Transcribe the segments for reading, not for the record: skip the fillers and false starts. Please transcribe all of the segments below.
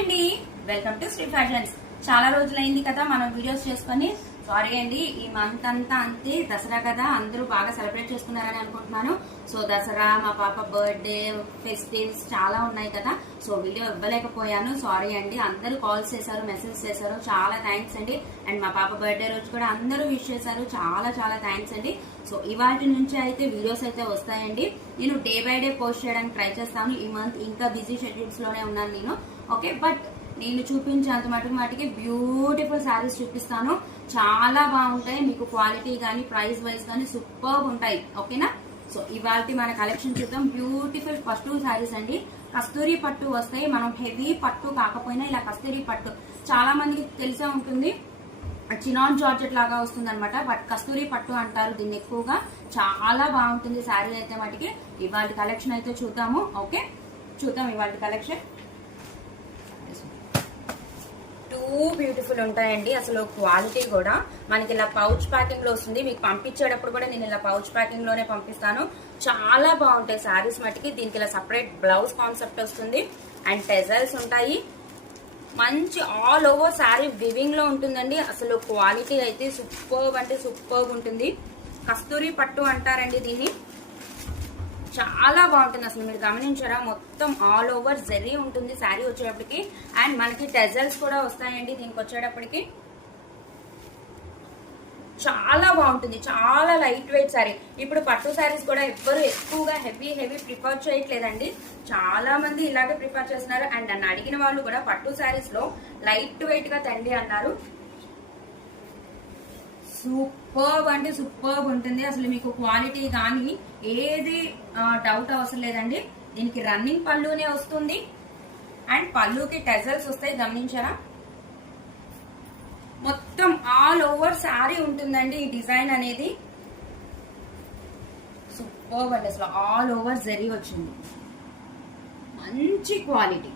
అండి, welcome to Shri fashions. చాలా రోజులైంది కదా మనం వీడియోస్ చేసుకొని. సారీ అండి, ఈ మంత్ అంతా అంతే, దసరా కదా, అందరూ బాగా సెలబ్రేట్ చేసుకున్నారని అనుకుంటున్నాను. సో దసరా, మా పాప బర్త్డే, ఫెస్టివల్స్ చాలా ఉన్నాయి కదా, సో వీడియో ఇవ్వలేకపోయాను. సారీ అండి. అందరూ కాల్స్ చేశారు, మెసేజ్ చేశారు, చాలా థ్యాంక్స్ అండి. అండ్ మా పాప బర్త్డే రోజు కూడా అందరూ విష్ చేశారు, చాలా చాలా థ్యాంక్స్ అండి. సో ఇవాటి నుంచి అయితే వీడియోస్ అయితే వస్తాయండి. నేను డే బై డే పోస్ట్ చేయడానికి ట్రై చేస్తాను. ఈ మంత్ ఇంకా బిజీ షెడ్యూల్స్ లోనే ఉన్నాను నేను. ఓకే, బట్ నేను చూపించేంత మటుకి బ్యూటిఫుల్ శారీస్ చూపిస్తాను. చాలా బాగుంటాయి, మీకు క్వాలిటీ కానీ ప్రైస్ వైజ్ కానీ సూపర్ ఉంటాయి. ఓకేనా? సో ఇవాళ మన కలెక్షన్ చూద్దాం. బ్యూటిఫుల్ పట్టు శారీస్ అండి. కస్తూరి పట్టు వస్తాయి. మనం హెవీ పట్టు కాకపోయినా ఇలా కస్తూరి పట్టు చాలా మందికి తెలిసే ఉంటుంది, చినాన్ జార్జెట్ లాగా వస్తుంది అనమాట. బట్ కస్తూరి పట్టు అంటారు దీన్ని ఎక్కువగా. చాలా బాగుంటుంది శారీ అయితే మటుకి. ఇవాళ కలెక్షన్ అయితే చూద్దాము. ఓకే, చూద్దాం ఇవాళ కలెక్షన్. టూ బ్యూటిఫుల్ ఉంటాయండి. అసలు క్వాలిటీ కూడా మనకి ఇలా పౌచ్ ప్యాకింగ్ లో వస్తుంది. మీకు పంపించేటప్పుడు కూడా నేను ఇలా పౌచ్ ప్యాకింగ్ లోనే పంపిస్తాను. చాలా బాగుంటాయి శారీస్ మటుకి. దీనికి ఇలా సపరేట్ బ్లౌజ్ కాన్సెప్ట్ వస్తుంది అండ్ టెజల్స్ ఉంటాయి. మంచి ఆల్ ఓవర్ శారీ వివింగ్ లో ఉంటుందండి. అసలు క్వాలిటీ అయితే సూపర్బ్ అంటే సూపర్బ్ ఉంటుంది. కస్తూరి పట్టు అంటారండి దీన్ని. చాలా బాగుంటుంది. అసలు మీరు గమనించారా, మొత్తం ఆల్ ఓవర్ జరీ ఉంటుంది శారీ వచ్చేటప్పటికి. అండ్ మనకి టెజల్స్ కూడా వస్తాయండి దీనికి వచ్చేటప్పటికి. చాలా బాగుంటుంది, చాలా లైట్ వెయిట్ శారీ. ఇప్పుడు పట్టు శారీస్ కూడా ఎవ్వరు ఎక్కువగా హెవీ ప్రిఫర్ చేయట్లేదండి. చాలా మంది ఇలాగే ప్రిఫర్ చేస్తున్నారు. అండ్ నన్ను అడిగిన వాళ్ళు కూడా పట్టు శారీస్ లో లైట్ వెయిట్ గా తండి అన్నారు. సూపర్బ్ అంటే సూపర్బ్ ఉంటుంది. అసలు మీకు క్వాలిటీ కానీ ఏది డౌట్ అవసరం లేదండి. దీనికి రన్నింగ్ పళ్ళునే వస్తుంది అండ్ పళ్ళుకి టెజల్స్ వస్తాయి. గమనించారా, మొత్తం ఆల్ ఓవర్ శారీ ఉంటుందండి ఈ డిజైన్ అనేది. సూపర్బ్ అండి. అసలు ఆల్ ఓవర్ జరీ వచ్చింది, మంచి క్వాలిటీ.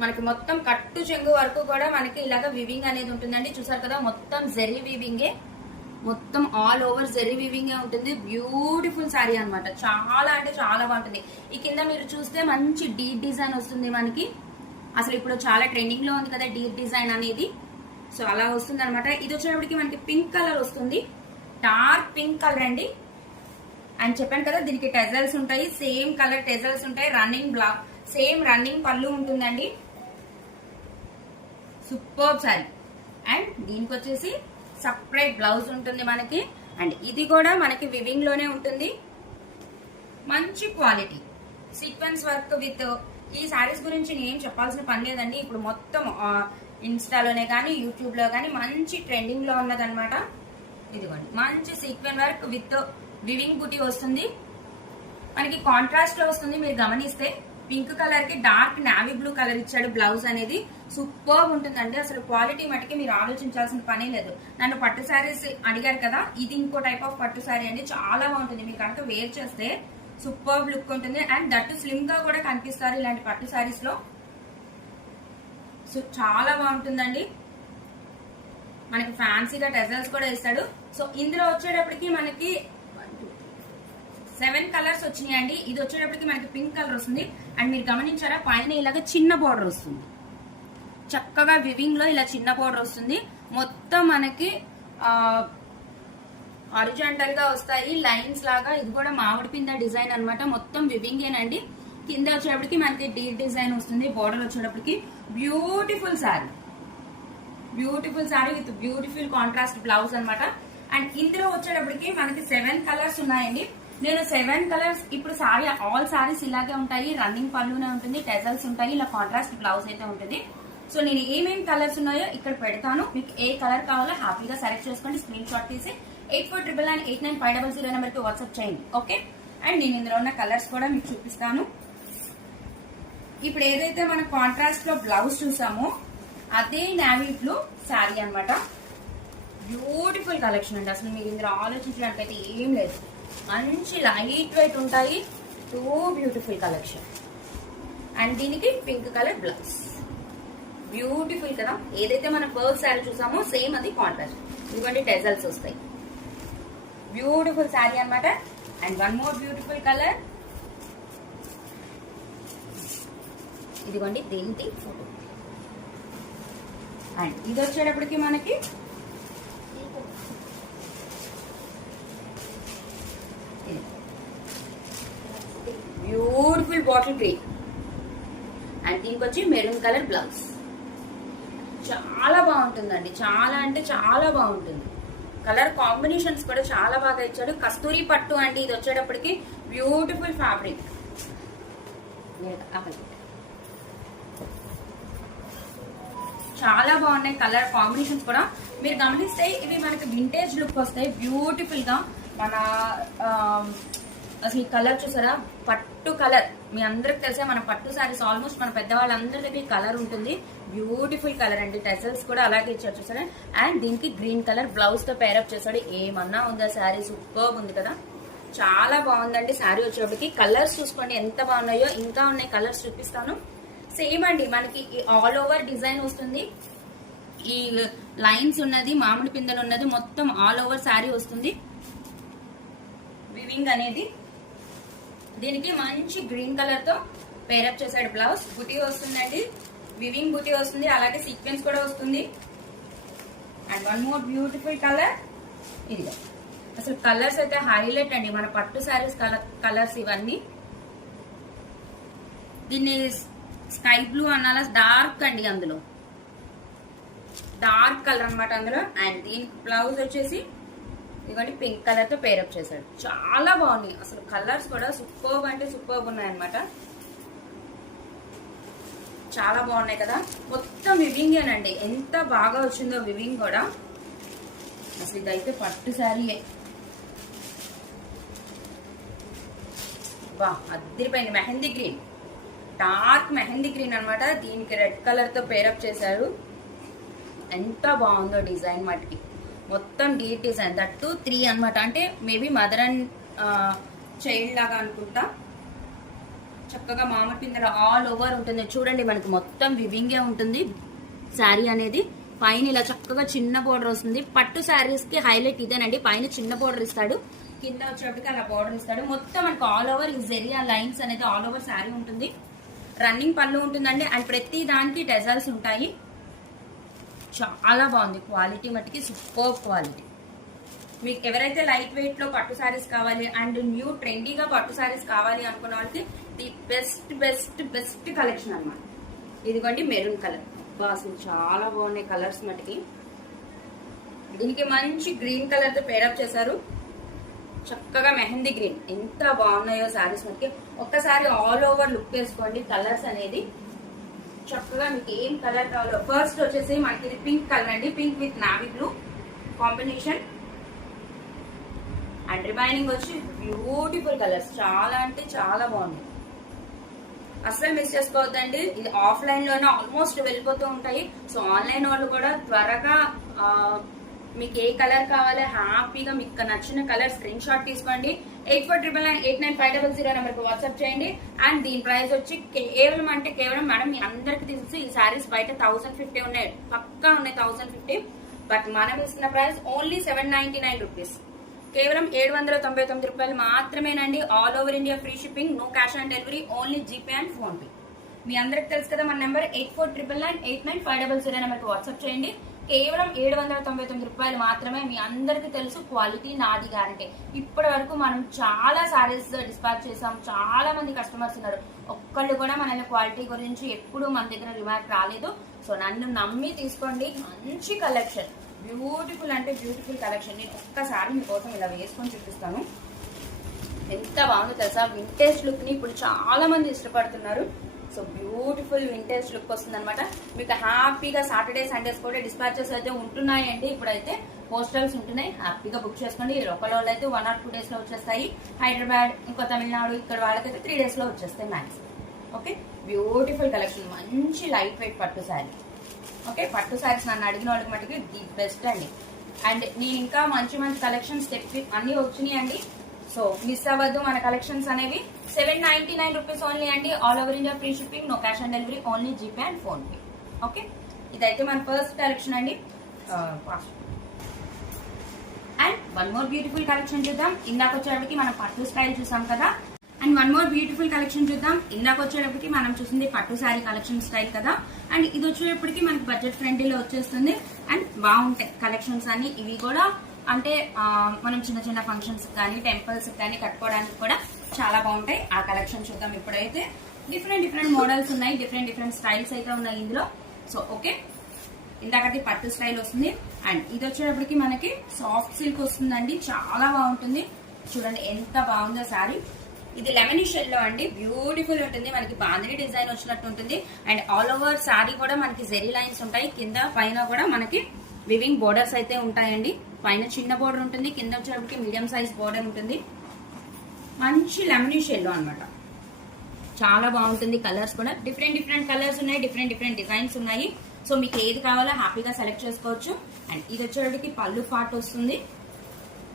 మనకి మొత్తం కట్టు చెంగు వరకు కూడా మనకి ఇలాగ వివింగ్ అనేది ఉంటుందండి. చూసారు కదా, మొత్తం జెరీ వివింగే, మొత్తం ఆల్ ఓవర్ జెరీ వివింగే ఉంటుంది. బ్యూటిఫుల్ శారీ అనమాట. చాలా అంటే చాలా బాగుంటుంది. ఈ కింద మీరు చూస్తే మంచి డీప్ డిజైన్ వస్తుంది మనకి. అసలు ఇప్పుడు చాలా ట్రెండింగ్ లో ఉంది కదా డీప్ డిజైన్ అనేది. సో అలా వస్తుంది అనమాట. ఇది వచ్చేటప్పటికి మనకి పింక్ కలర్ వస్తుంది, డార్క్ పింక్ కలర్ అండి. అని చెప్పాను కదా, దీనికి టెజల్స్ ఉంటాయి, సేమ్ కలర్ టెజల్స్ ఉంటాయి. రన్నింగ్ బ్లాక్, సేమ్ రన్నింగ్ పళ్ళు ఉంటుందండి. సూపర్బ్ శారీ. అండ్ దీనికి వచ్చేసి సపరేట్ బ్లౌజ్ ఉంటుంది మనకి. అండ్ ఇది కూడా మనకి వివింగ్ లోనే ఉంటుంది. మంచి క్వాలిటీ సీక్వెన్స్ వర్క్ విత్. ఈ శారీస్ గురించి నేను చెప్పాల్సిన పని లేదండి. ఇప్పుడు మొత్తం ఇన్స్టాలోనే కానీ యూట్యూబ్ లో కానీ మంచి ట్రెండింగ్ లో ఉన్నదన్నమాట. ఇదిగోండి, మంచి సీక్వెన్ వర్క్ విత్ వివింగ్ బూటీ వస్తుంది. మనకి కాంట్రాస్ట్ లో వస్తుంది. మీరు గమనిస్తే పింక్ కలర్ కి డార్క్ నావీ బ్లూ కలర్ ఇచ్చాడు బ్లౌజ్ అనేది. సూపర్ ఉంటుందండి. అసలు క్వాలిటీ మటుకి మీరు ఆలోచించాల్సిన పని లేదు. నన్ను పట్టు శారీస్ అడిగారు కదా, ఇది ఇంకో టైప్ ఆఫ్ పట్టు శారీ అండి. చాలా బాగుంటుంది. మీరు కనుక వేర్ చేస్తే సూపర్ లుక్ ఉంటుంది. అండ్ దట్టు స్లిమ్ గా కూడా కనిపిస్తారు ఇలాంటి పట్టు శారీస్ లో. సో చాలా బాగుంటుందండి. మనకి ఫ్యాన్సీగా టెజల్స్ కూడా ఇస్తాడు. సో ఇందులో వచ్చేటప్పటికి మనకి 7 కలర్స్ వచ్చినాయండి. ఇది వచ్చేటప్పటికి మనకి పింక్ కలర్ వస్తుంది. అండ్ మీరు గమనించారా, పైన ఇలాగ చిన్న బోర్డర్ వస్తుంది. చక్కగా వివింగ్ లో ఇలా చిన్న బోర్డర్ వస్తుంది. మొత్తం మనకి హారిజాంటల్ గా వస్తాయి లైన్స్ లాగా. ఇది కూడా మామిడి పింద డిజైన్ అనమాట. మొత్తం వివింగేనండి. కింద వచ్చేటప్పటికి మనకి డీప్ డిజైన్ వస్తుంది. బోర్డర్ వచ్చేటప్పటికి beautiful sari, beautiful sari with beautiful contrast blouse అనమాట. అండ్ ఇందులో వచ్చేటప్పటికి మనకి 7 కలర్స్ ఉన్నాయండి. నేను 7 కలర్స్ ఇప్పుడు సారీ ఆల్ సారీస్ ఇలాగే ఉంటాయి. రన్నింగ్ పళ్ళునే ఉంటుంది, టెజల్స్ ఉంటాయి, ఇలా కాంట్రాస్ట్ బ్లౌజ్ అయితే ఉంటుంది. సో నేను ఏమేమి కలర్స్ ఉన్నాయో ఇక్కడ పెడతాను. మీకు ఏ కలర్ కావాలో హ్యాపీగా సెలెక్ట్ చేసుకోండి. స్క్రీన్ షాట్ తీసి 84998950 నెంబర్కి వాట్సాప్ చేయండి. ఓకే, అండ్ నేను ఇందులో ఉన్న కలర్స్ కూడా మీకు చూపిస్తాను. ఇప్పుడు ఏదైతే మన కాంట్రాస్ట్ లో బ్లౌజ్ చూసామో అదే నావీ బ్లూ శారీ అనమాట. బ్యూటిఫుల్ కలెక్షన్ అండి. అసలు మీరు ఇందులో ఆలోచించడానికి అయితే ఏం లేదు. మంచి లైట్ వెయిట్ ఉంటాయి. Two beautiful collection. అండ్ దీనికి పింక్ కలర్ బ్లౌజ్. బ్యూటిఫుల్ కదా. ఏదైతే మనం పర్ల్ శారీ చూసామో సేమ్ అది కాంట్రాస్ట్. ఇదిగోండి టెజల్స్ వస్తాయి. బ్యూటిఫుల్ శారీ అనమాట. And one more beautiful colour. ఇదిగోండి దీనికి ఫోటో. అండ్ ఇది వచ్చేటప్పటికి మనకి బ్యూటిఫుల్ బాటిల్ గ్రీన్ అండ్ దీనికి వచ్చి మెరూన్ కలర్ బ్లౌజ్. చాలా బాగుంటుందండి, చాలా అంటే చాలా బాగుంటుంది. కలర్ కాంబినేషన్స్ కూడా చాలా బాగా ఇచ్చాడు. కస్తూరి పట్టు అండి ఇది వచ్చేటప్పటికి బ్యూటిఫుల్ ఫ్యాబ్రిక్. చాలా బాగున్నాయి కలర్ కాంబినేషన్స్ కూడా. మీరు గమనిస్తే ఇవి మనకి వింటేజ్ లుక్ వస్తాయి బ్యూటిఫుల్ గా. మన అసలు ఈ కలర్ చూసారా, పట్టు కలర్. మీ అందరికి తెలిసే మన పట్టు సారీస్ ఆల్మోస్ట్ మన పెద్దవాళ్ళందరి దగ్గర కలర్ ఉంటుంది. బ్యూటిఫుల్ కలర్ అండి. టెజల్స్ కూడా అలాగే ఇచ్చారు చూసారా. అండ్ దీనికి గ్రీన్ కలర్ బ్లౌజ్ తో పేరప్ చేశాడు. ఏమన్నా ఉందా శారీ, సూపర్ ఉంది కదా, చాలా బాగుందండి. శారీ వచ్చేటప్పటికి కలర్స్ చూసుకోండి ఎంత బాగున్నాయో. ఇంకా ఉన్నాయి కలర్స్ చూపిస్తాను. సేమ్ అండి మనకి ఆల్ ఓవర్ డిజైన్ వస్తుంది. ఈ లైన్స్ ఉన్నది, మామిడి పిందెలు ఉన్నది, మొత్తం ఆల్ ఓవర్ శారీ వస్తుంది. వివింగ్ అనేది దీనికి మంచి గ్రీన్ కలర్ తో పేరప్ చేశాడు. బ్లౌజ్ బుటీ వస్తుందండి, వివింగ్ బుటీ వస్తుంది, అలాగే సీక్వెన్స్ కూడా వస్తుంది. And one more beautiful colour ఇదిగా. అసలు కలర్స్ అయితే హైలైట్ అండి మన పట్టు శారీస్ కలర్స్ ఇవన్నీ. దీన్ని స్కై బ్లూ అనాలా, డార్క్ అండి, అందులో డార్క్ కలర్ అనమాట అందులో. అండ్ దీనికి బ్లౌజ్ వచ్చేసి ఇదిగోండి పింక్ కలర్ తో పేరప్ చేశాడు. చాలా బాగున్నాయి అసలు కలర్స్ కూడా, సూపర్బ్ అంటే సూపర్బ్ ఉన్నాయన్నమాట. చాలా బాగున్నాయి కదా. మొత్తం వివింగేనండి, ఎంత బాగా వచ్చిందో వివింగ్ కూడా. అసలు ఇదైతే పట్టు శారీయే. వా అద్దరిపోయింది. Mehndi green, dark mehndi green అనమాట. దీనికి రెడ్ కలర్ తో పేరప్ చేశారు. ఎంత బాగుందో డిజైన్ మటుకి. మొత్తం డీప్ డిజైన్, దట్టు 3 అనమాట. అంటే మేబీ మదర్ అండ్ చైల్డ్ లాగా అనుకుంటా. చక్కగా మామిడి పిందెల ఆల్ ఓవర్ ఉంటుంది. చూడండి మనకి మొత్తం వివింగే ఉంటుంది శారీ అనేది. పైన ఇలా చక్కగా చిన్న బోర్డర్ వస్తుంది. పట్టు శారీస్ కి హైలైట్ ఇదేనండి, పైన చిన్న బోర్డర్ ఇస్తాడు, కింద వచ్చేటప్పటికి అలా బోర్డర్ ఇస్తాడు. మొత్తం మనకు ఆల్ ఓవర్ ఈ జెరియా లైన్స్ అనేది ఆల్ ఓవర్ శారీ ఉంటుంది. రన్నింగ్ పళ్ళు ఉంటుందండి. అండ్ ప్రతి దానికి డెజల్స్ ఉంటాయి. చాలా బాగుంది క్వాలిటీ మట్టికి, సూపర్ క్వాలిటీ. మీకు ఎవరైతే లైట్ వెయిట్ లో పట్టు శారీస్ కావాలి అండ్ న్యూ ట్రెండీగా పట్టు శారీస్ కావాలి అనుకున్న వాళ్ళకి the best best best collection అన్నమాట. ఇదిగోండి మెరూన్ కలర్. అసలు చాలా బాగున్నాయి కలర్స్ మటుకి. దీనికి మంచి గ్రీన్ కలర్ తో పేరప్ చేశారు. చక్కగా మెహందీ గ్రీన్. ఎంత బాగున్నాయో శారీస్ మటుకి. ఒక్కసారి ఆల్ ఓవర్ లుక్ వేసుకోండి కలర్స్ అనేది. చక్కగా మీకు ఏం కలర్ కావాలో. ఫస్ట్ వచ్చేసి మనకి ఇది పింక్ కలర్ అండి, pink with navy blue combination. And remaining వచ్చి బ్యూటిఫుల్ కలర్స్, చాలా అంటే చాలా బాగుంది. అసలు మిస్ చేసుకోవద్దండి. ఇది ఆఫ్లైన్ లోనే ఆల్మోస్ట్ వెళ్ళిపోతూ ఉంటాయి. సో ఆన్లైన్ వాళ్ళు కూడా త్వరగా మీకు ఏ కలర్ కావాలో హ్యాపీగా మీకు నచ్చిన కలర్ స్క్రీన్ షాట్ తీసుకోండి. 8499899500 నెంబర్కి వాట్సాప్ చేయండి. అండ్ దీని ప్రైస్ వచ్చి కేవలం అంటే కేవలం మేడం మీ అందరికి తెలుసు ఈ శారీస్ బయట 1050 ఉన్నాయి, పక్కా ఉన్నాయి 1050. బట్ మనం ఇస్తున్న ప్రైస్ ఓన్లీ 799 రూపీస్. కేవలం 799 రూపాయలు మాత్రమేనండి. All over India free shipping, no cash on delivery, only GPay and PhonePe. మీ అందరికి తెలుసు కదా మన నెంబర్ 8499899500 నెంబర్కి వాట్సాప్ చేయండి. కేవలం 799 రూపాయలు మాత్రమే. మీ అందరికి తెలుసు క్వాలిటీ నాది గ్యారంటీ. ఇప్పటి వరకు మనం చాలా సారీస్ డిస్పాచ్ చేసాం, చాలా మంది కస్టమర్స్ ఉన్నారు. ఒక్కళ్ళు కూడా మన క్వాలిటీ గురించి ఎప్పుడు మన దగ్గర రిమార్క్ రాలేదు. సో నన్ను నమ్మి తీసుకోండి. మంచి కలెక్షన్, బ్యూటిఫుల్ అంటే బ్యూటిఫుల్ కలెక్షన్. నేను ఒక్కసారి మీకోసం ఇలా వేసుకొని చూపిస్తాను. ఎంత బాగుందో తెలుసా. వింటేజ్ లుక్ ని ఇప్పుడు చాలా మంది ఇష్టపడుతున్నారు. సో బ్యూటిఫుల్ వింటేజ్ లుక్ వస్తుంది అనమాట. మీకు హ్యాపీగా సాటర్డే సండేస్ కూడా డిస్పాచెస్ అయితే ఉంటున్నాయండి. ఇప్పుడైతే పోస్టల్స్ ఉంటున్నాయి, హ్యాపీగా బుక్ చేసుకోండి. లోకల్ వాళ్ళు అయితే 1 or 2 days లో వచ్చేస్తాయి. హైదరాబాద్ ఇంకా తమిళనాడు ఇక్కడ వాళ్ళకైతే 3 days లో వచ్చేస్తాయి మ్యాక్స్. ఓకే, బ్యూటిఫుల్ కలెక్షన్, మంచి లైట్ వెయిట్ పట్టు శారీ. ఓకే, పట్టు శారీస్ నన్ను అడిగిన వాళ్ళకి మటుకు ది బెస్ట్ అండి. అండ్ నేను ఇంకా మంచి మంచి కలెక్షన్స్ తెప్పి అన్ని వచ్చినాయి అండి. సో మిస్ అవ్వద్దు మన కలెక్షన్స్ అనేవి. 799 రూపీస్ ఓన్లీ అండి. All over India free shipping, no cash on delivery, only GPay and PhonePe. Okay, ఇదైతే మన ఫస్ట్ కలెక్షన్ అండి. And one more beautiful collection చూద్దాం. ఇందాక వచ్చేటికి మనం పట్టు స్టైల్ చూసాం కదా. And one more beautiful collection చూద్దాం. ఇందాక వచ్చేటప్పటికి మనం చూసింది పట్టు శారీ కలెక్షన్ స్టైల్ కదా, అండ్ ఇది వచ్చేటప్పటికి మనకి బడ్జెట్ ఫ్రెండ్లీలో వచ్చేస్తుంది. అండ్ బాగుంటాయి కలెక్షన్స్ అన్ని. ఇవి కూడా అంటే మనం చిన్న చిన్న ఫంక్షన్స్ కానీ టెంపుల్స్ కానీ కట్టుకోవడానికి కూడా చాలా బాగుంటాయి. ఆ కలెక్షన్ చూద్దాం. ఇప్పుడైతే డిఫరెంట్ మోడల్స్ ఉన్నాయి, డిఫరెంట్ స్టైల్స్ అయితే ఉన్నాయి ఇందులో. సో ఓకే, ఇందాకటి పట్టు స్టైల్ వస్తుంది. అండ్ ఇది వచ్చేటప్పటికి మనకి సాఫ్ట్ సిల్క్ వస్తుందండి, చాలా బాగుంటుంది. చూడండి ఎంత బాగుందో శారీ. ఇది లెమన్ షెడ్ లో అండి, బ్యూటిఫుల్ ఉంటుంది. మనకి బాందిని డిజైన్ వచ్చినట్టు ఉంటుంది. అండ్ ఆల్ ఓవర్ శారీ కూడా మనకి జెరీ లైన్స్ ఉంటాయి. కింద పైన కూడా మనకి వివింగ్ బోర్డర్స్ అయితే ఉంటాయండి. పైన చిన్న బోర్డర్ ఉంటుంది, కింద వచ్చేటప్పటికి మీడియం సైజ్ బోర్డర్ ఉంటుంది. మంచి లెమన్ షెడ్ లో అనమాట, చాలా బాగుంటుంది. కలర్స్ కూడా డిఫరెంట్ కలర్స్ ఉన్నాయి, డిఫరెంట్ డిజైన్స్ ఉన్నాయి. సో మీకు ఏది కావాలో హ్యాపీగా సెలెక్ట్ చేసుకోవచ్చు. అండ్ ఇది వచ్చేటప్పటికి పళ్ళు పార్ట్ వస్తుంది,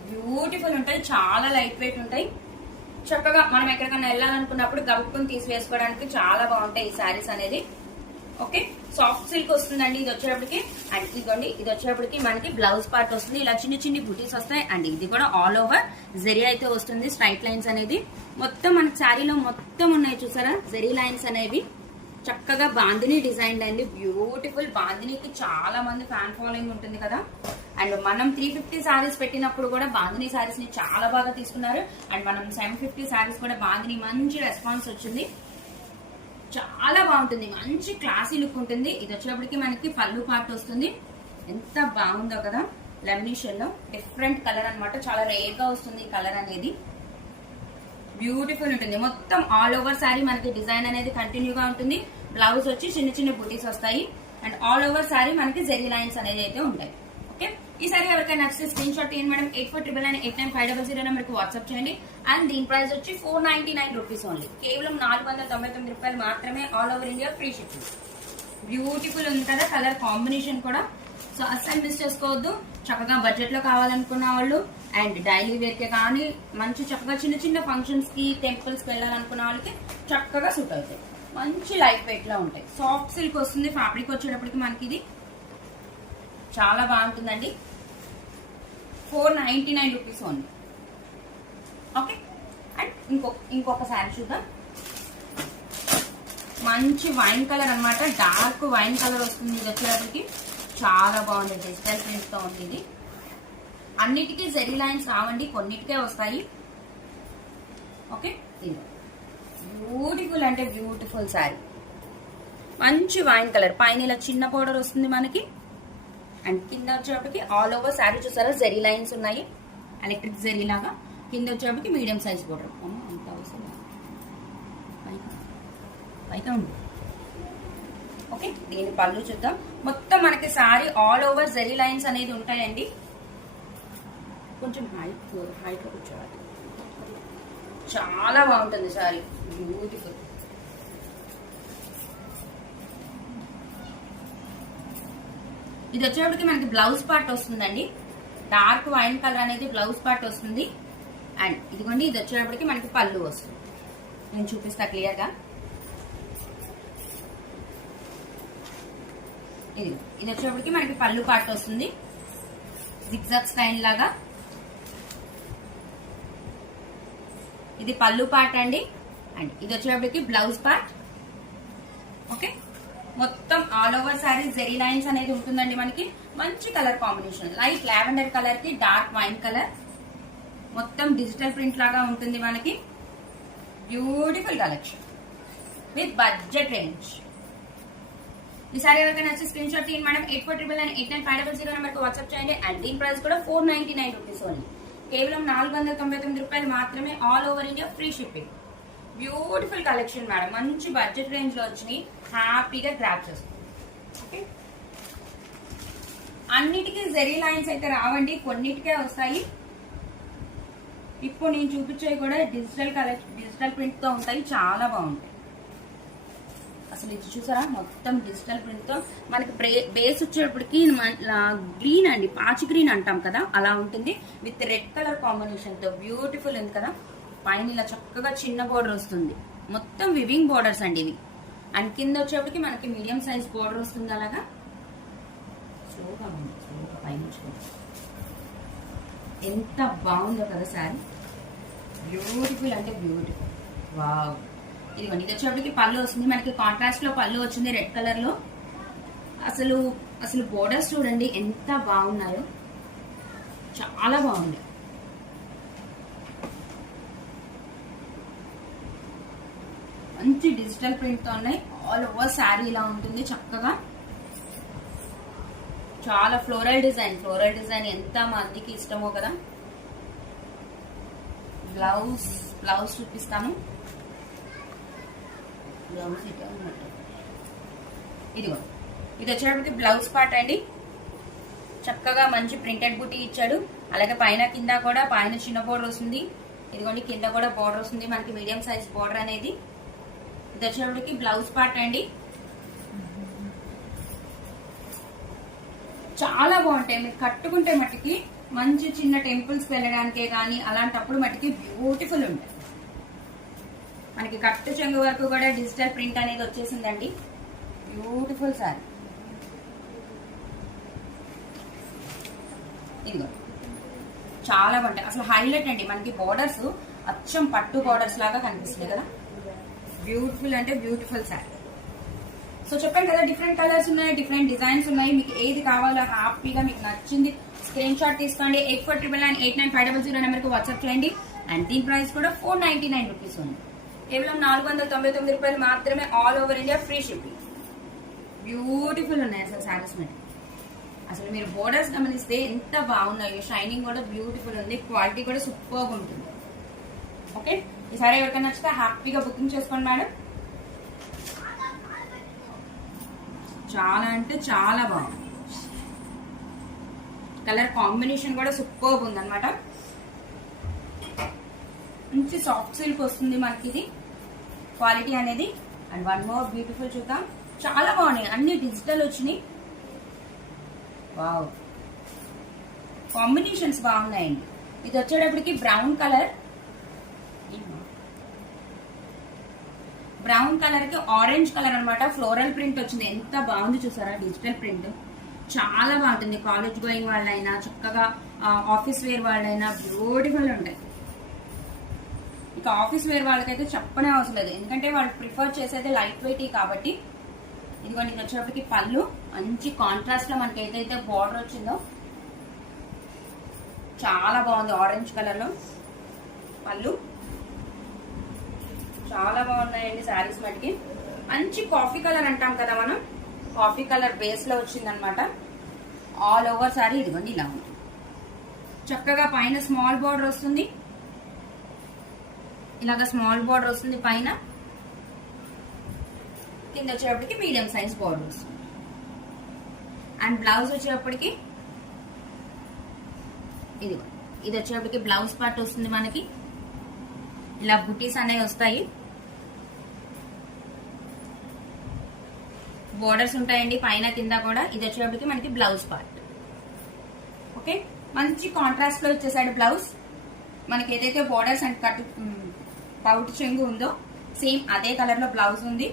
బ్యూటిఫుల్ ఉంటాయి, చాలా లైట్ వెయిట్ ఉంటాయి. చక్కగా మనం ఎక్కడికైనా వెళ్ళాలనుకున్నప్పుడు గబుక్కుని తీసివేసుకోవడానికి చాలా బాగుంటాయి ఈ శారీస్ అనేది. ఓకే, సాఫ్ట్ సిల్క్ వస్తుందండి ఇది వచ్చేటప్పటికి. అండ్ ఇదిగోండి, ఇది వచ్చేటప్పటికి మనకి బ్లౌజ్ పార్ట్ వస్తుంది. ఇలా చిన్ని బుటీస్ వస్తాయి. అండ్ ఇది కూడా ఆల్ ఓవర్ జెరీ అయితే వస్తుంది, స్ట్రైట్ లైన్స్ అనేది మొత్తం మనకి శారీలో మొత్తం ఉన్నాయి. చూసారా జెరీ లైన్స్ అనేవి. చక్కగా బాందిని డిజైన్ అండి, బ్యూటిఫుల్. బాందినికి చాలా మంది ఫ్యాన్ ఫాలోయింగ్ ఉంటుంది కదా. అండ్ మనం 350 శారీస్ పెట్టినప్పుడు కూడా బాందిని శారీస్ ని చాలా బాగా తీసుకున్నారు. అండ్ మనం 750 శారీస్ కూడా బాందిని మంచి రెస్పాన్స్ వచ్చింది, చాలా బాగుంటుంది. మంచి క్లాసీ లుక్ ఉంటుంది. ఇది వచ్చేటప్పటికి మనకి పళ్ళు పార్ట్ వస్తుంది. ఎంత బాగుందో కదా, లెమన్ షెడ్ లో డిఫరెంట్ కలర్ అనమాట. చాలా రేర్ గా వస్తుంది ఈ కలర్ అనేది, బ్యూటిఫుల్ ఉంటుంది. మొత్తం ఆల్ ఓవర్ శారీ మనకి డిజైన్ అనేది కంటిన్యూగా ఉంటుంది. బ్లౌజ్ వచ్చి చిన్న బుటీస్ వస్తాయి. అండ్ ఆల్ ఓవర్ శారీ మనకి జెరీ లైన్స్ అనేది అయితే ఉంటాయి. ఓకే, ఈ సారీ ఎవరికైనా నచ్చితే స్క్రీన్ షాట్ తీయండి మేడం. 8499899500 నెంబర్కి వాట్సాప్ చేయండి. అండ్ దీని ప్రైస్ వచ్చి 499 రూపీస్ ఓన్లీ, కేవలం 499 రూపాయలు మాత్రమే. All over India free shipping. Beautiful ఉంది కదా కలర్ కాంబినేషన్ కూడా. సో అస్సలు మిస్ చేసుకోవద్దు. చక్కగా బడ్జెట్ లో కావాలనుకున్న వాళ్ళు అండ్ డైలీ వేర్ కే కానీ మంచి చక్కగా చిన్న ఫంక్షన్స్ కి టెంపుల్స్ కి వెళ్ళాలనుకున్న వాళ్ళకి చక్కగా సూట్ అవుతాయి. మంచి లైట్ వెయిట్ లో ఉంటాయి. సాఫ్ట్ సిల్క్ వస్తుంది. ఫ్యాబ్రిక్ వచ్చేటప్పటికి మనకి ఇది చాలా బాగుంటుందండి. 499 రూపీస్ ఓన్లీ. ఓకే, అండ్ ఇంకొక శారీ చూద్దాం. మంచి వైన్ కలర్ అనమాట, డార్క్ వైన్ కలర్ వస్తుంది. ఇది వచ్చేటప్పటికి చాలా బాగుంది, డిజిటల్ ప్రింట్ తో ఉంది. ఇది అన్నిటికీ జెరీ లైన్స్ రావండి, కొన్నిటికే వస్తాయి. ఓకే, ఇది బ్యూటిఫుల్ అంటే బ్యూటిఫుల్ శారీ. మంచి వైన్ కలర్, పైన ఇలా చిన్న బోర్డర్ వస్తుంది మనకి. అండ్ కింద వచ్చేటప్పటికి ఆల్ ఓవర్ శారీ చూసారా జెరీ లైన్స్ ఉన్నాయి, ఎలక్ట్రిక్ జెరీ లాగా. కింద వచ్చేటప్పటికి మీడియం సైజ్ బోర్డర్. అంత అవసరం పైగా ఉంది. ఓకే, దీని పళ్ళు చూద్దాం. మొత్తం మనకి sari all over zari lines అనేది ఉంటాయండి. కొంచెం హైట్ లో కూర్చోవాలి. చాలా బాగుంటుంది శారీ, బ్యూటిఫుల్. ఇది వచ్చేటప్పటికి మనకి బ్లౌజ్ పార్ట్ వస్తుందండి. డార్క్ వైన్ కలర్ అనేది బ్లౌజ్ పార్ట్ వస్తుంది. అండ్ ఇదిగోండి, ఇది వచ్చేటప్పటికి మనకి పళ్ళు వస్తుంది. నేను చూపిస్తా క్లియర్ గా. ఇది వచ్చేటప్పటికి మనకి పళ్ళు పార్ట్ వస్తుంది, జిగ్జాగ్ స్టైల్ లాగా. ఇది పళ్ళు పార్ట్ అండి. అండ్ ఇది వచ్చేటప్పటికి బ్లౌజ్ పార్ట్. ఓకే, మొత్తం all over sari zari lines అనేది ఉంటుందండి మనకి. మంచి colour combination, light lavender colour కి డార్క్ వైన్ కలర్. మొత్తం డిజిటల్ ప్రింట్ లాగా ఉంటుంది మనకి. Beautiful collection with budget range. ఈ సారీ ఎవరికైనా నచ్చి స్క్రీన్ షాట్ తీయండి మేడం. 8499899500 నెంబర్కి వాట్సాప్ చేయండి. అండ్ దీని ప్రైస్ కూడా 499 రూపీస్ ఓన్లీ, కేవలం 499 రూపాయలు మాత్రమే. All over India free shipping. Beautiful collection madam, మంచి బడ్జెట్ రేంజ్ లో వచ్చినాయి. హ్యాపీగా గ్రాప్ చేసుకోండి. ఓకే, అన్నిటికీ జెరీ లైన్స్ అయితే రావండి, కొన్నిటికే వస్తాయి. ఇప్పుడు నేను చూపించేవి కూడా డిజిటల్ ప్రింట్ తో ఉంటాయి, చాలా బాగుంటాయి. అసలు ఇది చూసారా, మొత్తం డిజిటల్ ప్రింట్ తో మనకి బేస్ వచ్చేటప్పటికి గ్రీన్ అండి, పాచి గ్రీన్ అంటాం కదా, అలా ఉంటుంది. విత్ రెడ్ కలర్ కాంబినేషన్ తో బ్యూటిఫుల్ ఉంది కదా. పైన ఇలా చక్కగా చిన్న బోర్డర్ వస్తుంది, మొత్తం వివింగ్ బోర్డర్స్ అండి ఇవి. అండ్ కింద వచ్చేప్పటికి మనకి మీడియం సైజ్ బోర్డర్ వస్తుంది. అలాగా స్లోగా ఉంది, స్లోగా పైన ఎంత బాగుందో కదా శారీ. బ్యూటిఫుల్ అంటే బ్యూటిఫుల్. వావ్, ఇదిగోండి. ఇది వచ్చేప్పటికి పళ్ళు వస్తుంది మనకి, కాంట్రాస్ట్ లో పళ్ళు వచ్చింది రెడ్ కలర్ లో. అసలు అసలు బోర్డర్స్ చూడండి ఎంత బాగున్నాయో, చాలా బాగుంది. మంచి డిజిటల్ ప్రింట్ తో ఉన్నాయి. ఆల్ ఓవర్ శారీ ఇలా ఉంటుంది చక్కగా. చాలా ఫ్లోరల్ డిజైన్ ఎంత మందికి ఇష్టమో కదా. బ్లౌజ్ చూపిస్తాను. బ్లౌజ్ ఇట్లా ఉన్నట్టు, ఇదిగో ఇది వచ్చేటప్పటికి బ్లౌజ్ పార్ట్ అండి. చక్కగా మంచి ప్రింటెడ్ బుటీ ఇచ్చాడు. అలాగే పైన కింద కూడా, పైన చిన్న బోర్డర్ వస్తుంది, ఇదిగోండి కింద కూడా బోర్డర్ వస్తుంది మనకి, మీడియం సైజ్ బోర్డర్ అనేది. ఇది వచ్చేటప్పటికి బ్లౌజ్ పార్ట్ అండి. చాలా బాగుంటాయి, మీరు కట్టుకుంటే మట్టికి మంచి చిన్న టెంపుల్స్కి వెళ్ళడానికే కానీ అలాంటప్పుడు మట్టికి బ్యూటిఫుల్ ఉంటాయి. మనకి కట్టు చెంగు వరకు కూడా డిజిటల్ ప్రింట్ అనేది వచ్చేసిందండి. Beautiful sorry. ఇదిగో చాలా బాగుంటాయి, అసలు హైలైట్ అండి. మనకి బోర్డర్స్ అచ్చం పట్టు బోర్డర్స్ లాగా కనిపిస్తుంది కదా. బ్యూటిఫుల్ అంటే బ్యూటిఫుల్ సారీ. సో చెప్పాను కదా, డిఫరెంట్ కలర్స్ ఉన్నాయి, డిఫరెంట్ డిజైన్స్ ఉన్నాయి. మీకు ఏది కావాలో హ్యాపీగా మీకు నచ్చింది స్క్రీన్ షాట్ తీసుకోండి. 8499 89500 నెంబర్కి వాట్సాప్ చేయండి. అండ్ దీని ప్రైస్ కూడా 499 రూపీస్ ఉంది. కేవలం 499 రూపాయలు మాత్రమే. All over India free shipping. Beautiful ఉన్నాయి అసలు శారీస్ మీద. అసలు మీరు బోర్డర్స్ గమనిస్తే ఎంత బాగున్నాయో, షైనింగ్ కూడా బ్యూటిఫుల్ ఉంది, క్వాలిటీ కూడా సూపర్గా ఉంటుంది. ఓకే, ఈసారి ఎవరికైనా నచ్చితే హ్యాపీగా బుకింగ్ చేసుకోండి మేడం. చాలా అంటే చాలా బాగుంది. కలర్ కాంబినేషన్ కూడా సూపర్ ఉంది అనమాట. మంచి సాఫ్ట్ సిల్క్ వస్తుంది మనకి ఇది క్వాలిటీ అనేది. అండ్ వన్ మోర్ బ్యూటిఫుల్ చూద్దాం. చాలా బాగున్నాయి, అన్ని డిజిటల్ వచ్చినాయి. వావ్, కాంబినేషన్స్ బాగున్నాయండి. ఇది వచ్చేటప్పటికి బ్రౌన్ కలర్ కి ఆరెంజ్ కలర్ అనమాట. ఫ్లోరల్ ప్రింట్ వచ్చింది, ఎంత బాగుంది చూసారా. డిజిటల్ ప్రింట్ చాలా బాగుంటుంది. కాలేజ్ గోయింగ్ వాళ్ళైనా, చక్కగా ఆఫీస్ వేర్ వాళ్ళైనా బ్యూటిఫుల్ ఉంటాయి. ఇక ఆఫీస్ వేర్ వాళ్ళకైతే చెప్పనే అవసరం లేదు, ఎందుకంటే వాళ్ళు ప్రిఫర్ చేసేది లైట్ వెయిట్ కాబట్టి. ఇదిగోండి, ఇది వచ్చేటప్పటికి పళ్ళు మంచి కాంట్రాస్ట్ లో మనకి ఏదైతే బార్డర్ వచ్చిందో చాలా బాగుంది. ఆరెంజ్ కలర్ లో పళ్ళు చాలా బాగున్నాయండి శారీస్ మటుకి. మంచి కాఫీ కలర్ అంటాం కదా మనం, కాఫీ కలర్ బేస్ లో వచ్చిందనమాట. ఆల్ ఓవర్ శారీ ఇదిగోండి ఇలా ఉంది. చక్కగా పైన స్మాల్ బార్డర్ వస్తుంది, ఇలాగా స్మాల్ బార్డర్ వస్తుంది పైన. కింద వచ్చేటప్పటికి మీడియం సైజ్ బార్డర్ వస్తుంది. అండ్ బ్లౌజ్ వచ్చేటప్పటికి ఇది వచ్చేటప్పటికి బ్లౌజ్ పార్ట్ వస్తుంది మనకి. ఇలా బుటీస్ అనేవి వస్తాయి, బోర్డర్స్ ఉంటాయండి పైన కింద కూడా. ఇది వచ్చేటప్పటికి మనకి బ్లౌజ్ పార్ట్. ఓకే, మంచి కాంట్రాస్ట్ లో వచ్చేసాడు బ్లౌజ్. మనకి ఏదైతే బోర్డర్స్ అండ్ కట్ పౌట్ చెంగు ఉందో సేమ్ అదే కలర్ లో బ్లౌజ్ ఉంది.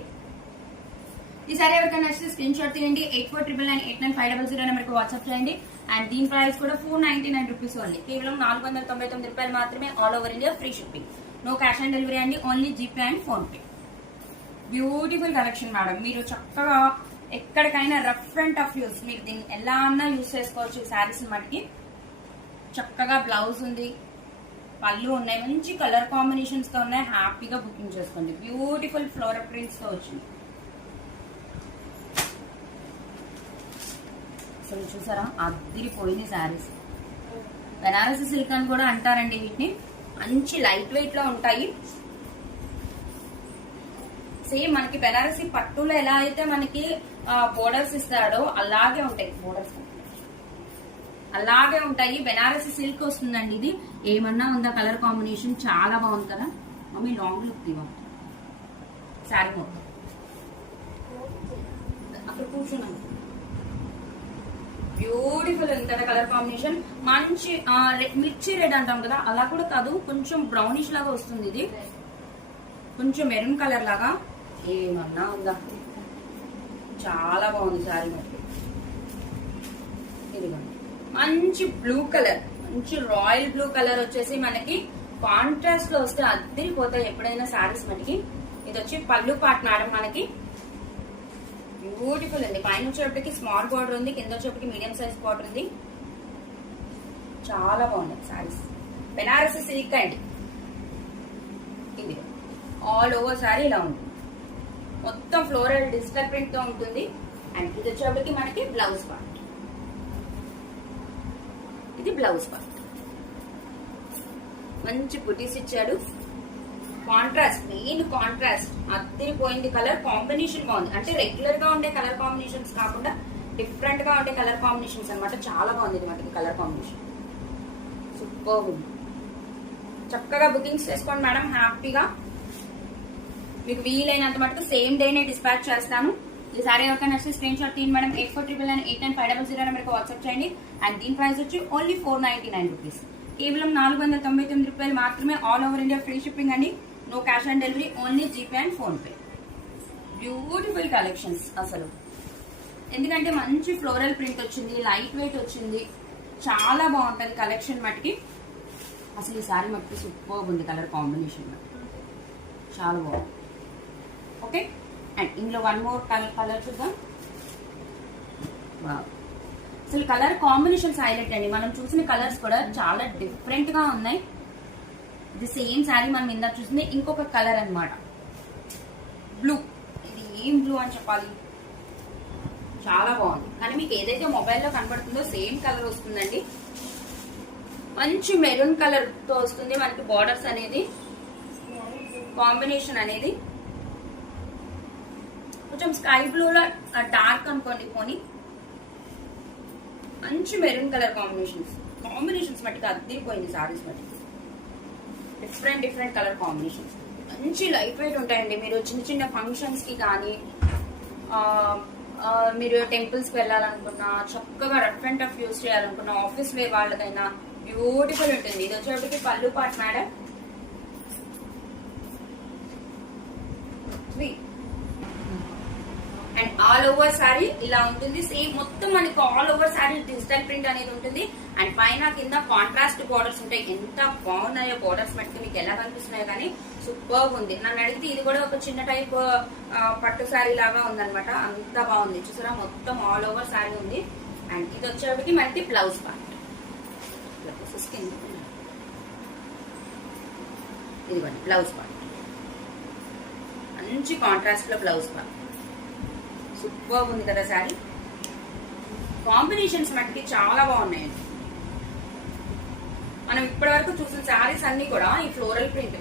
ఈసారి ఎవరికైనా నచ్చితే స్క్రీన్ షాట్ తీయండి. 8499 89500 నెంబర్కి వాట్సాప్ చేయండి. అండ్ దీని ప్రైస్ కూడా 499 రూపీస్ ఓన్లీ. కేవలం 499 రూపాయలు మాత్రమే. All over India free shipping. No cash on delivery అండి, only GPay and PhonePe. Beautiful collection madam. మీరు చక్కగా ఎక్కడికైనా రఫ్ అండ్ టఫ్ యూస్, మీరు దీన్ని ఎలా అన్నా యూస్ చేసుకోవచ్చు. శారీస్ మటుకి చక్కగా బ్లౌజ్ ఉంది, పళ్ళు ఉన్నాయి, మంచి కలర్ కాంబినేషన్స్ తో ఉన్నాయి. హ్యాపీగా బుకింగ్ చేసుకోండి. బ్యూటిఫుల్ ఫ్లోరల్ ప్రింట్స్ తో వచ్చింది. అసలు చూసారా, అదిరిపోయింది శారీస్. బెనారసి సిల్క్ అని కూడా అంటారండి వీటిని. మంచి లైట్ వెయిట్ లో ఉంటాయి. సేమ్ మనకి బెనారసి పట్టులో ఎలా అయితే మనకి బోర్డర్స్ ఇస్తాడో అలాగే ఉంటాయి. బోర్డర్స్ అలాగే ఉంటాయి. బెనారసి సిల్క్ వస్తుందండి ఇది. ఏమన్నా ఉందా కలర్ కాంబినేషన్, చాలా బాగుంది కదా మమ్మీ. లాంగ్ లుక్ ఇవ్వ శారీ మొత్తం అక్కడ కూర్చున్నాను. బ్యూటిఫుల్ ఉంది కదా కలర్ కాంబినేషన్. మంచి మిర్చి రెడ్ అంటాం కదా, అలా కూడా కాదు, కొంచెం బ్రౌనిష్ లాగా వస్తుంది ఇది. కొంచెం మెరూన్ కలర్ లాగా. ఏమన్నా ఉందా, చాలా బాగుంది శారీ మొత్తం. ఇదిగోండి, మంచి బ్లూ కలర్, మంచి రాయల్ బ్లూ కలర్ వచ్చేసి మనకి కాంట్రాస్ట్ లో వస్తే అద్దరిపోతాయి ఎప్పుడైనా సారీస్ మనకి. ఇది వచ్చి పళ్ళు పార్ట్ మేడం మనకి. బ్యూటిఫుల్ ఉంది. పైన వచ్చేటప్పటికి స్మాల్ బార్డర్ ఉంది, కింద వచ్చేటప్పటికి మీడియం సైజ్ బార్డర్ ఉంది. చాలా బాగున్నాయి సారీస్. బెనారసి సిల్క్ అండి. ఇది ఆల్ ఓవర్ సారీ ఇలా ఉంటుంది. మొత్తం ఫ్లోరల్ డిజిటల్ ప్రింట్ తో ఉంటుంది. అండ్ ఇది వచ్చేటప్పటికి మనకి బ్లౌజ్ పార్ట్. ఇది బ్లౌజ్ పార్ట్. మంచి బుటీస్ ఇచ్చాడు. కాంట్రాస్ట్, మెయిన్ కాంట్రాస్ట్ అద్దరిపోయింది. కలర్ కాంబినేషన్ బాగుంది. అంటే రెగ్యులర్ గా ఉండే కలర్ కాంబినేషన్స్ కాకుండా డిఫరెంట్ గా ఉండే కలర్ కాంబినేషన్స్ అన్నమాట. చాలా బాగుంది ఇది మనకి కలర్ కాంబినేషన్. సూపర్ ఉంది. చక్కగా బుకింగ్స్ చేసుకోండి మేడం హ్యాపీగా. మీకు వీలైనంత మటుకు సేమ్ డేనే డిస్పాచ్ చేస్తాను. ఈ సారీ ఎవరికైనా నచ్చితే స్క్రీన్ షాట్ తీయండి మేడం. 8499895900 నెంబర్కి వాట్సాప్ చేయండి. అండ్ దీని ప్రైస్ వచ్చి ఓన్లీ 499 రూపీస్. కేవలం 499 రూపాయలు మాత్రమే. All over India free shipping అండి. No cash on delivery, only GPay and PhonePe. Beautiful collections అసలు. ఎందుకంటే మంచి ఫ్లోరల్ ప్రింట్ వచ్చింది, లైట్ వెయిట్ వచ్చింది. చాలా బాగుంటుంది కలెక్షన్ మటుకి. అసలు ఈ సారీ మటుకు సూపర్ ఉంది. కలర్ కాంబినేషన్ చాలా బాగుంది. ఓకే, అండ్ ఇందులో వన్ మోర్ కలర్ చూద్దాం. అసలు కలర్ కాంబినేషన్స్ హైలైట్ అండి. మనం చూసిన కలర్స్ కూడా చాలా డిఫరెంట్ గా ఉన్నాయి. ఇది సేమ్ శారీ మనం ఇందాక చూసింది ఇంకొక కలర్ అన్నమాట. బ్లూ. ఇది ఏం బ్లూ అని చెప్పాలి, చాలా బాగుంది. కానీ మీకు ఏదైతే మొబైల్లో కనపడుతుందో సేమ్ కలర్ వస్తుందండి. మంచి మెరూన్ కలర్ తో వస్తుంది మనకి. బార్డర్స్ అనేది కాంబినేషన్ అనేది కొంచెం స్కై బ్లూలో డార్క్ అనుకోండి పోనీ. మంచి మెరూన్ కలర్ కాంబినేషన్స్ మట్టికి అద్దరిపోయింది సారీస్ మట్టికి. Different colour combinations. మంచి లైట్ వెయిట్ ఉంటాయండి. మీరు చిన్న చిన్న ఫంక్షన్స్ కి కానీ మీరు టెంపుల్స్ కి వెళ్ళాలనుకున్నా, చక్కగా రఫ్ అండ్ టఫ్ యూజ్ చేయాలనుకున్నా, ఆఫీస్ వేర్ వాళ్ళకైనా బ్యూటిఫుల్ ఉంటుంది. ఇది వచ్చేటప్పటికి పళ్ళు part madam. And all over sorry ఇలా ఉంటుంది. సేమ్ మొత్తం మనకి all over sorry digital print అనేది ఉంటుంది. అండ్ పైన కింద కాంట్రాస్ట్ బార్డర్స్ ఉంటాయి. ఎంత బాగున్నాయో బార్డర్స్ మట్టుకు మీకు ఎలా కనిపిస్తున్నాయో కానీ సూపర్ ఉంది. నన్ను అడిగితే ఇది కూడా ఒక చిన్న టైప్ పట్టు సారీ లాగా ఉందన్నమాట. అంత బాగుంది. చూసారా, మొత్తం ఆల్ ఓవర్ సారీ ఉంది. అండ్ ఇది వచ్చేటప్పటికి మనకి బ్లౌజ్ పార్ట్. ఇదిగోండి బ్లౌజ్ పార్ట్. మంచి కాంట్రాస్ట్ లో బ్లౌజ్ పార్ట్. సూపర్ ఉంది కదా శారీ. కాంబినేషన్స్ మట్టికి చాలా బాగున్నాయండి. మనం ఇప్పటి వరకు చూసిన శారీస్ అన్ని కూడా ఈ ఫ్లోరల్ ప్రింట్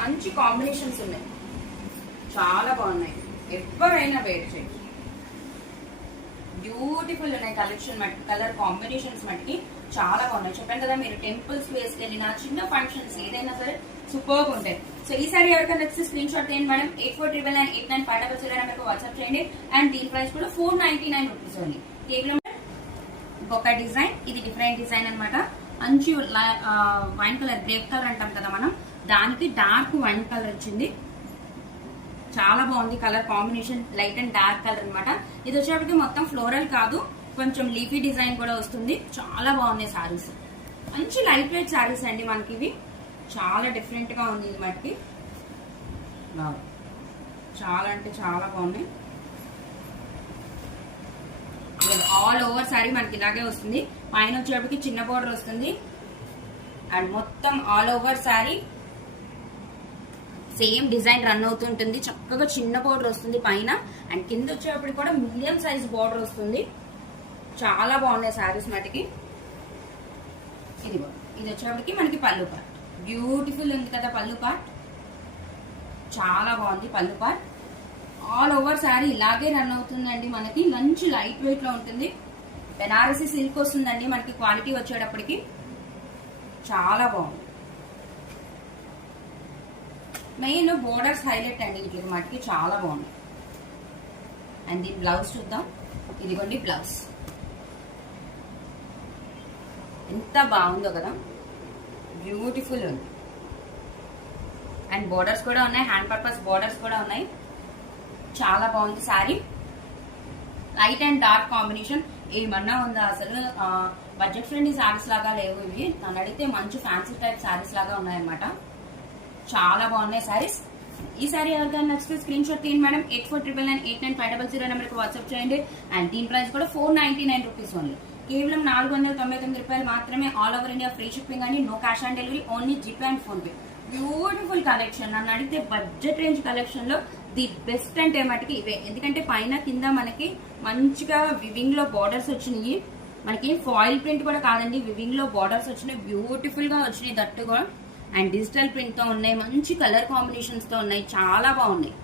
మంచి కాంబినేషన్స్ ఉన్నాయి. చాలా బాగున్నాయి. ఎవరైనా వేర్ చేయండి. బ్యూటిఫుల్ ఉన్నాయి కలెక్షన్ మట్టికి. కలర్ కాంబినేషన్స్ మట్టికి చాలా బాగున్నాయి. చెప్పాను కదా, మీరు టెంపుల్స్ వేసుకెళ్ళినా, చిన్న ఫంక్షన్స్ ఏదైనా సరే సూపర్ ఉంటాయి. సో ఈ సారీ ఎవరికైనా నచ్చితే స్క్రీన్ షాట్ చేయండి మేడం. 8499895900 నెంబర్కి వాట్సాప్ చేయండి. అండ్ దీని ప్రైస్ కూడా 499 రూపీస్ ఓన్లీ. కేవలం ఒక డిజైన్, ఇది డిఫరెంట్ డిజైన్ అనమాట. మంచి వైన్ కలర్, గ్రేప్ కలర్ అంటాం కదా మనం, దానికి డార్క్ వైన్ కలర్ వచ్చింది. చాలా బాగుంది colour combination. Light and dark colour అనమాట. ఇది వచ్చేటప్పటికి మొత్తం ఫ్లోరల్ కాదు, కొంచెం లీఫీ డిజైన్ కూడా వస్తుంది. చాలా బాగున్నాయి సారీస్. మంచి లైట్ వెయిట్ సారీస్ అండి మనకి ఇవి. చాలా డిఫరెంట్ గా ఉంది ఇది మటుకి. చాలా అంటే చాలా బాగున్నాయి. ఆల్ ఓవర్ సారీ మనకి ఇలాగే వస్తుంది. పైన వచ్చేటప్పటికి చిన్న బోర్డర్ వస్తుంది. అండ్ మొత్తం all over sorry same design run అవుతుంటుంది. చక్కగా చిన్న బోర్డర్ వస్తుంది పైన. అండ్ కింద వచ్చేటప్పటికి కూడా మీడియం సైజ్ బోర్డర్ వస్తుంది. చాలా బాగున్నాయి సారీస్ మటుకి. ఇది వచ్చేటప్పటికి మనకి పళ్ళు పార్ట్. బ్యూటిఫుల్ ఉంది కదా పళ్ళు పార్ట్. చాలా బాగుంది పళ్ళు పార్ట్. ఆల్ ఓవర్ సారీ ఇలాగే రన్ అవుతుందండి మనకి. మంచి లైట్ వెయిట్ లో ఉంటుంది. బెనారసి సిల్క్ వస్తుందండి మనకి క్వాలిటీ వచ్చేటప్పటికి. చాలా బాగుంది. మెయిన్ బోర్డర్స్ హైలైట్ అండి వీటికి మటుకి. చాలా బాగుంది. అండ్ దీని బ్లౌజ్ చూద్దాం. ఇదిగోండి బ్లౌజ్. ఎంత బాగుందో కదా, బ్యూటిఫుల్ ఉంది. అండ్ బోర్డర్స్ కూడా ఉన్నాయి, హ్యాండ్ పర్పస్ బోర్డర్స్ కూడా ఉన్నాయి. చాలా బాగుంది sari. Light and dark combination ఏమన్నా ఉందా అసలు. బడ్జెట్ ఫ్రెండ్లీ శారీస్ లాగా లేవు ఇవి. నన్ను అడిగితే మంచి ఫ్యాన్సీ టైప్ శారీస్ లాగా ఉన్నాయన్నమాట. చాలా బాగున్నాయి శారీస్. ఈ సారీ ఎవరికైనా నచ్చితే స్క్రీన్ షాట్ తీయండి మేడం. 8499989500 నెంబర్కి వాట్సాప్ చేయండి. అండ్ దీని ప్రైస్ కూడా 499 రూపీస్ ఓన్లీ. కేవలం 499 రూపాయలు మాత్రమే. All over India free shipping అని, no cash on delivery, only GPay and PhonePe. Beautiful collection. నన్ను అడిగితే బడ్జెట్ రేంజ్ కలెక్షన్ లో ది బెస్ట్ అంటే మటుకి ఇవే. ఎందుకంటే పైన కింద మనకి మంచిగా వివింగ్ లో బార్డర్స్ వచ్చినాయి. మనకి ఫాయిల్ ప్రింట్ కూడా కాదండి, వివింగ్ లో బార్డర్స్ వచ్చినాయి. బ్యూటిఫుల్ గా వచ్చినాయి దట్టు కూడా. అండ్ డిజిటల్ ప్రింట్ తో ఉన్నాయి, మంచి కలర్ కాంబినేషన్స్ తో ఉన్నాయి, చాలా బాగున్నాయి.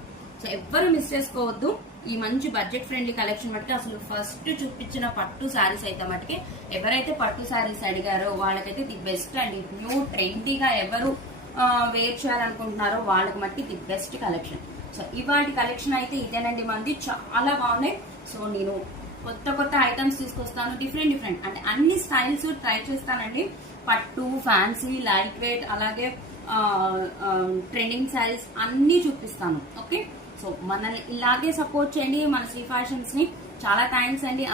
సో ఎవ్వరు మిస్ చేసుకోవద్దు ఈ మంచి బడ్జెట్ ఫ్రెండ్లీ కలెక్షన్ మటుకు. అసలు ఫస్ట్ చూపించిన పట్టు శారీస్ అయితే మటుకి ఎవరైతే పట్టు శారీస్ అడిగారో వాళ్ళకైతే ది బెస్ట్ అండి. న్యూ ట్రెండీగా ఎవరు వేర్ చేయాలనుకుంటున్నారో వాళ్ళకి మటుకి ది బెస్ట్ కలెక్షన్. సో ఇవాటి కలెక్షన్ అయితే ఇదేనండి మంది, చాలా బాగున్నాయి. సో నేను కొత్త కొత్త ఐటమ్స్ తీసుకొస్తాను, డిఫరెంట్ అంటే అన్ని స్టైల్స్ ట్రై చేస్తానండి. పట్టు, ఫ్యాన్సీ, లైట్ వెయిట్, అలాగే ట్రెండింగ్ శారీస్ అన్ని చూపిస్తాను. ఓకే, సో మనల్ని ఇలాగే సపోర్ట్ చేయండి మన శ్రీ ఫ్యాషన్స్ ని. చాలా థ్యాంక్స్ అండి.